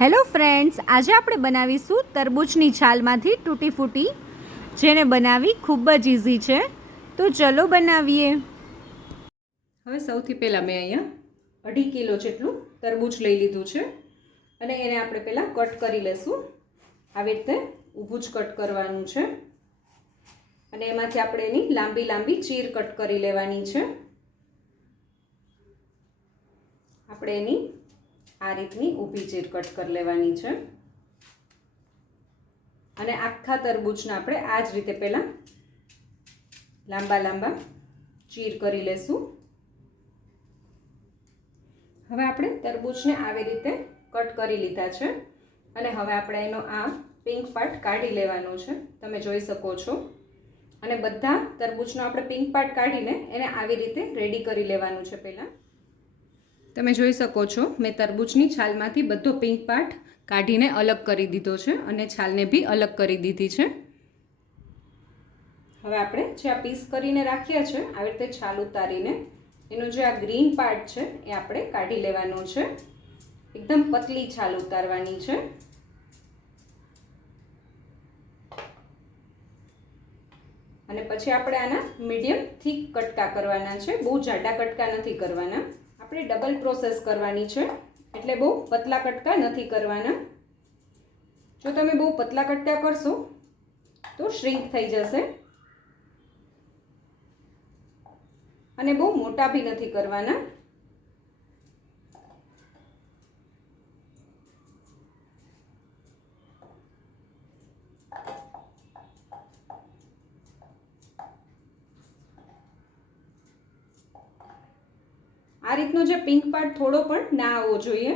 Hello friends, આજે આપણે બનાવીશું તરબૂચની છાલમાંથી તૂટી ફૂટી, જેને બનાવવી ખૂબ જ ઇઝી છે. તો ચલો બનાવીએ. હવે સૌથી પહેલાં મેં અહીંયા 2.5 કિલો જેટલું તરબૂચ લઈ લીધું છે અને એને આપણે પહેલાં કટ કરી લઈશું. આવી રીતે ઊભું જ કટ કરવાનું છે અને એમાંથી આપણે એની લાંબી લાંબી ચીર કટ કરી લેવાની છે. આપણે એની આ રીતની ઊભી ચીર કટ કરી લેવાની છે અને આખા તરબૂચને આપણે આ જ રીતે પહેલાં લાંબા લાંબા ચીર કરી લેશું. હવે આપણે તરબૂચને આવી રીતે કટ કરી લીધા છે અને હવે આપણે એનો આ પિંક પાર્ટ કાઢી લેવાનો છે. તમે જોઈ શકો છો. અને બધા તરબૂચનો આપણે પિંક પાર્ટ કાઢીને એને આવી રીતે રેડી કરી લેવાનું છે. પહેલાં તમે જોઈ શકો છો, મેં તરબૂચની છાલમાંથી બધો પિંક પાર્ટ કાઢીને અલગ કરી દીધો છે અને છાલને બી અલગ કરી દીધી છે. હવે આપણે જે આ પીસ કરીને રાખ્યા છે, આવી રીતે છાલ ઉતારીને એનો જે આ ગ્રીન પાર્ટ છે એ આપણે કાઢી લેવાનો છે. એકદમ પતલી છાલ ઉતારવાની છે. અને પછી આપણે આના મીડિયમ થીક કટકા કરવાના છે. બહુ જાડા કટકા નથી કરવાના. આપણે ડબલ પ્રોસેસ કરવાની છે, એટલે બહુ પતલા કટકા નથી કરવાના. જો તમે બહુ પતલા કટકા કરશો તો શ્રિંક થઈ જશે અને બહુ મોટા બી નથી કરવાના. આ રીતનો જે પિંક પાર્ટ થોડો પણ ના આવવો જોઈએ.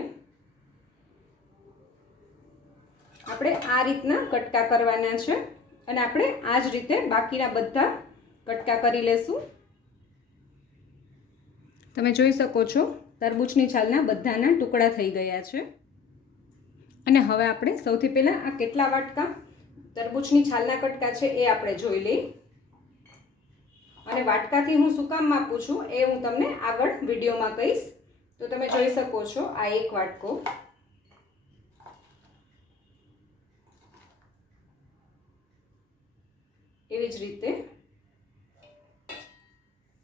આપણે આ રીતના કટકા કરવાના છે અને આપણે આ જ રીતે બાકીના બધા કટકા કરી લેશું. તમે જોઈ શકો છો, તરબૂચની છાલના બધાના ટુકડા થઈ ગયા છે. અને હવે આપણે સૌથી પહેલાં આ કેટલા વાટકા તરબૂચની છાલના કટકા છે એ આપણે જોઈ લઈએ. અને વાટકાથી હું શું કામ માપું છું એ હું તમને આગળ વિડીયોમાં કહીશ. તો તમે જોઈ શકો છો, આ એક વાટકો, એવી જ રીતે,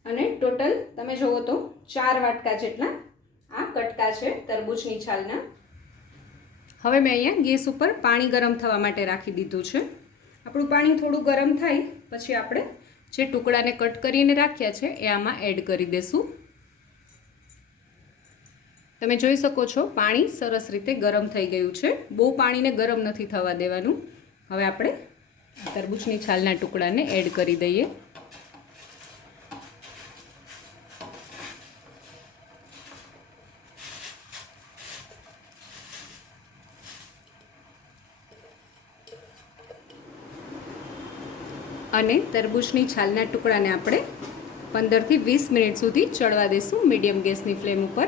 અને ટોટલ તમે જુઓ તો 4 વાટકા જેટલા આ કટકા છે તરબૂચની છાલના. હવે મેં અહીંયા ગેસ ઉપર પાણી ગરમ થવા માટે રાખી દીધું છે. આપણું પાણી થોડું ગરમ થાય પછી આપણે જે ટુકડાને કટ કરીને રાખ્યા છે એ આમાં એડ કરી દેશું. તમે જોઈ શકો છો, પાણી સરસ રીતે ગરમ થઈ ગયું છે. બહુ પાણીને ગરમ નથી થવા દેવાનું. હવે આપણે તરબૂચની છાલના ટુકડાને એડ કરી દઈએ. અને તરબૂચની છાલના ટુકડાને આપણે 15 થી 20 મિનિટ સુધી ચડવા દઈશું મીડિયમ ગેસની ફ્લેમ ઉપર.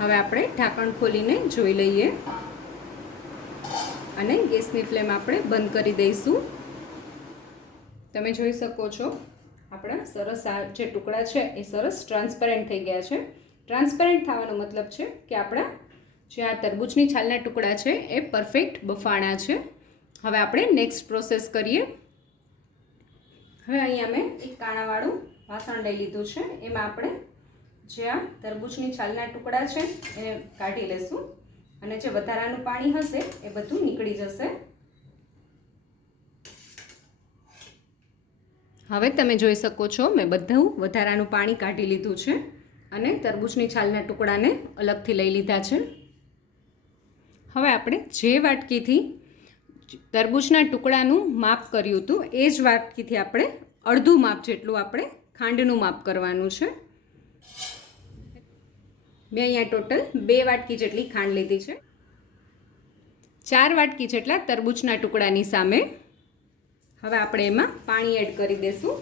હવે આપણે ઢાંકણ ખોલીને જોઈ લઈએ અને ગેસની ફ્લેમ આપણે બંધ કરી દઈશું. તમે જોઈ શકો છો, આપણા સરસ આ જે ટુકડા છે એ સરસ ટ્રાન્સપેરન્ટ થઈ ગયા છે. ટ્રાન્સપેરન્ટ થવાનો મતલબ છે કે આપણા જે આ તરબૂચની છાલના ટુકડા છે એ પરફેક્ટ બફાણા છે. હવે આપણે નેક્સ્ટ પ્રોસેસ કરીએ. હવે અહીંયા મેં એક કાણાવાળું વાસણ લઈ લીધું છે. એમાં આપણે જે આ તરબૂચની છાલના ટુકડા છે એ કાઢી લેશું અને જે વધારાનું પાણી હશે એ બધું નીકળી જશે. હવે તમે જોઈ શકો છો, મેં બધું વધારાનું પાણી કાઢી લીધું છે અને તરબૂચની છાલના ટુકડાને અલગથી લઈ લીધા છે. હવે આપણે જે વાટકીથી તરબૂચના ટુકડાનું માપ કર્યું હતું એ જ વાટકીથી આપણે અડધું માપ જેટલું આપણે ખાંડનું માપ કરવાનું છે. મેં અહીંયા ટોટલ 2 વાટકી જેટલી ખાંડ લીધી છે. 4 વાટકી જેટલા તરબૂચના ટુકડાની સામે હવે આપણે એમાં પાણી એડ કરી દઈશું.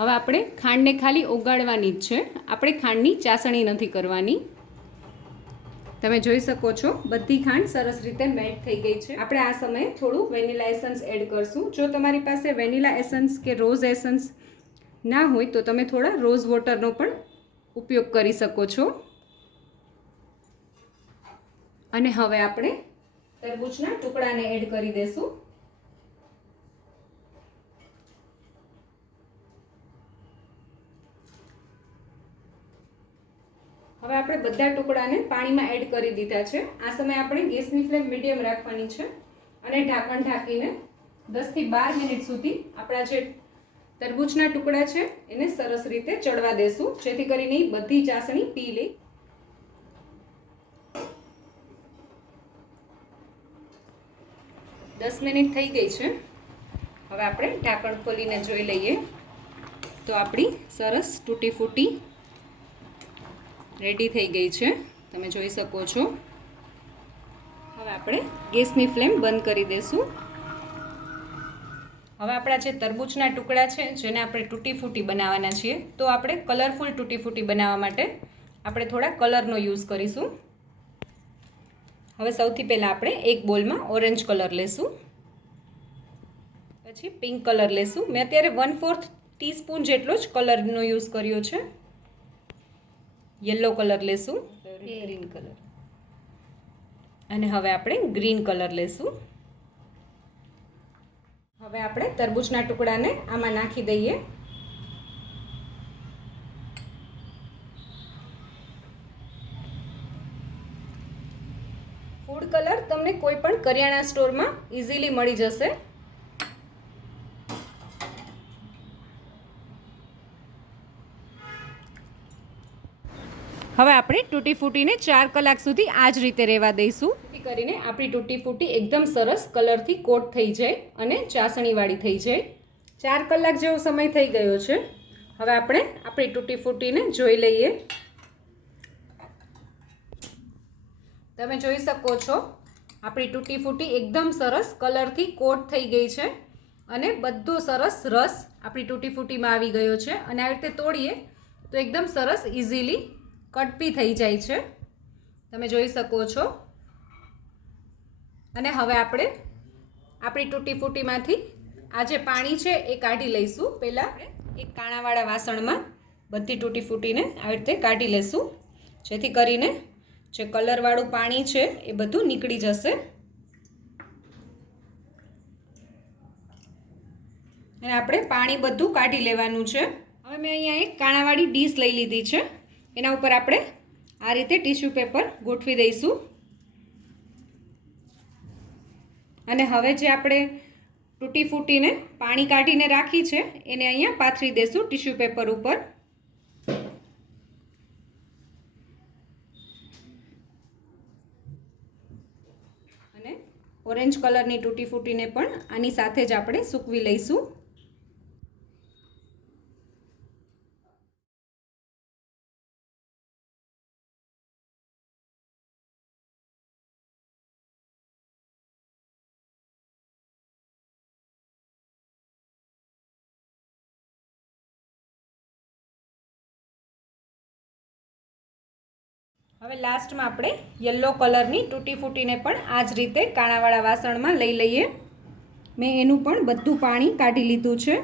હવે આપણે ખાંડને ખાલી ઓગાળવાની જ છે. આપણે ખાંડની ચાસણી નથી કરવાની. તમે જોઈ શકો છો, બધી ખાંડ સરસ રીતે મેલ્ટ થઈ ગઈ છે. આપણે આ સમયે થોડું વેનીલા એસન્સ એડ કરશું. જો તમારી પાસે વેનીલા એસન્સ કે રોઝ એસન્સ ના હોય તો તમે થોડા રોઝ વોટરનો પણ ઉપયોગ કરી શકો છો. અને હવે આપણે તરબૂચના ટુકડાને એડ કરી દેશું. હવે આપણે બધા ટુકડાને પાણીમાં એડ કરી દીધા છે. આ સમયે આપણે ગેસની ફ્લેમ મીડિયમ રાખવાની છે અને ઢાંકણ ઢાંકીને 10 થી 12 મિનિટ સુધી આપણા જે તરબૂચના ટુકડા છે એને સરસ રીતે ચડવા દેશું, જેથી કરીને બધી ચાસણી પી લે. દસ મિનિટ થઈ ગઈ છે. હવે આપણે ઢાંકણ ખોલીને જોઈ લઈએ તો આપણી સરસ તૂટી ફૂટી રેડી થઈ ગઈ છે, તમે જોઈ શકો છો. હવે આપણે ગેસની ફ્લેમ બંધ કરી દઈશું. હવે આપણા જે તરબૂચના ટુકડા છે જેને આપણે તૂટી ફૂટી બનાવવાના છીએ, તો આપણે કલરફુલ તૂટી ફૂટી બનાવવા માટે આપણે થોડા કલરનો યુઝ કરીશું. હવે સૌથી પહેલાં આપણે એક બોલમાં ઓરેન્જ કલર લેશું, પછી પિંક કલર લેશું. મેં અત્યારે 1/4 ટીસ્પૂન જેટલો જ કલરનો યુઝ કર્યો છે. યલો કલર લેશું, ગ્રીન કલર, અને હવે આપણે ગ્રીન કલર લેશું. હવે આપણે તરબૂચના ટુકડાને આમાં નાખી દઈએ. ફૂડ કલર તમને કોઈ પણ કરિયાણા સ્ટોરમાં ઇઝીલી મળી જશે. હવે આપણે તૂટી ફૂટીને 4 કલાક સુધી આ જ રીતે રહેવા દઈશું, જેથી કરીને આપણી તૂટી ફૂટી એકદમ સરસ કલરથી કોટ થઈ જાય અને ચાસણીવાળી થઈ જાય. 4 કલાક જેવો સમય થઈ ગયો છે. હવે આપણે આપણી તૂટી ફૂટીને જોઈ લઈએ. તમે જોઈ શકો છો આપણી તૂટી ફૂટી એકદમ સરસ કલરથી કોટ થઈ ગઈ છે અને બધો સરસ રસ આપણી તૂટી ફૂટીમાં આવી ગયો છે. અને આ રીતે તોડીએ તો એકદમ સરસ ઇઝીલી કટ બી થઈ જાય છે, તમે જોઈ શકો છો. અને હવે આપણે આપણી તૂટી ફૂટીમાંથી આ જે પાણી છે એ કાઢી લઈશું. પહેલાં એક કાણાવાળા વાસણમાં બધી તૂટી ફૂટીને આવી રીતે કાઢી લઈશું, જેથી કરીને જે કલરવાળું પાણી છે એ બધું નીકળી જશે. અને આપણે પાણી બધું કાઢી લેવાનું છે. હવે મેં અહીંયા એક કાણાવાળી ડીશ લઈ લીધી છે. એના ઉપર આપણે આ રીતે ટીશ્યુ પેપર ગોઠવી દઈશું. અને હવે જે આપણે તૂટી ફૂટીને પાણી કાઢીને રાખી છે એને અહીંયા પાથરી દઈશું ટીશ્યુ પેપર ઉપર. અને ઓરેન્જ કલરની તૂટી ફૂટીને પણ આની સાથે જ આપણે સૂકવી લઈશું. હવે લાસ્ટમાં આપણે યલો કલરની તૂટી ફૂટીને પણ આ જ રીતે કાણાવાળા વાસણમાં લઈ લઈએ. મેં એનું પણ બધું પાણી કાઢી લીધું છે.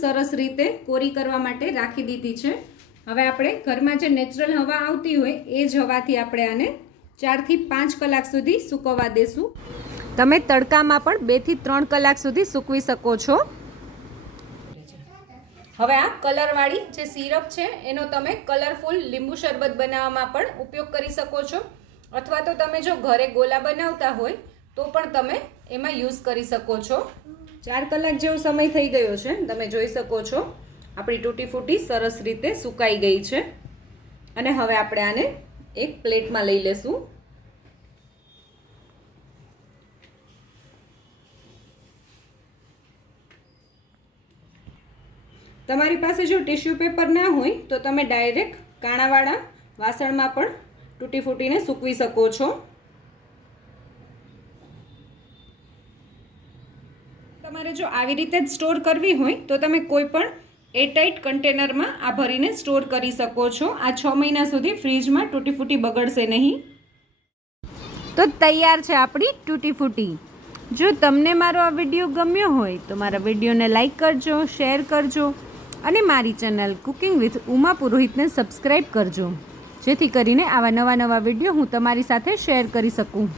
સરસ રીતે કોરી કરવા માટે રાખી દીધી છે. હવે આપણે ઘરમાં જે નેચરલ હવા આવતી હોય એ જ હવાથી આપણે આને 4 થી 5 કલાક સુધી સૂકવવા દેશું. તમે તડકામાં પણ 2 થી 3 કલાક સુધી સૂકવી શકો છો. હવે આ કલરવાળી જે સિરપ છે એનો તમે કલરફુલ લીંબુ શરબત બનાવવામાં પણ ઉપયોગ કરી શકો છો, અથવા તો તમે જો ઘરે ગોલા બનાવતા હોય તો પણ તમે એમાં યુઝ કરી શકો છો. 4 કલાક જેવો સમય થઈ ગયો છે, તમે જોઈ શકો છો આપણી તૂટી ફૂટી સરસ રીતે સુકાઈ ગઈ છે. અને હવે આપણે આને એક પ્લેટમાં લઈ લેશું. તમારી પાસે જો ટિશ્યુ પેપર ના હોય તો તમે ડાયરેક્ટ કાણાવાળા વાસણમાં પણ તૂટી ફૂટીને સૂકવી શકો છો. તમારે જો આવી રીતે જ સ્ટોર કરવી હોય તો તમે કોઈ પણ એરટાઇટ કન્ટેનરમાં આ ભરીને સ્ટોર કરી શકો છો. આ 6 મહિના સુધી ફ્રીજમાં તૂટી ફૂટી બગડશે નહીં. તો તૈયાર છે આપણી તૂટી ફૂટી. જો તમને મારો આ વિડીયો ગમ્યો હોય તો મારા વિડીયોને લાઈક કરજો, શેર કરજો અને મારી ચેનલ કુકિંગ વિથ ઉમા પુરોહિતને સબસ્ક્રાઈબ કરજો, જેથી કરીને આવા નવા વિડીયો હું તમારી સાથે શેર કરી શકું.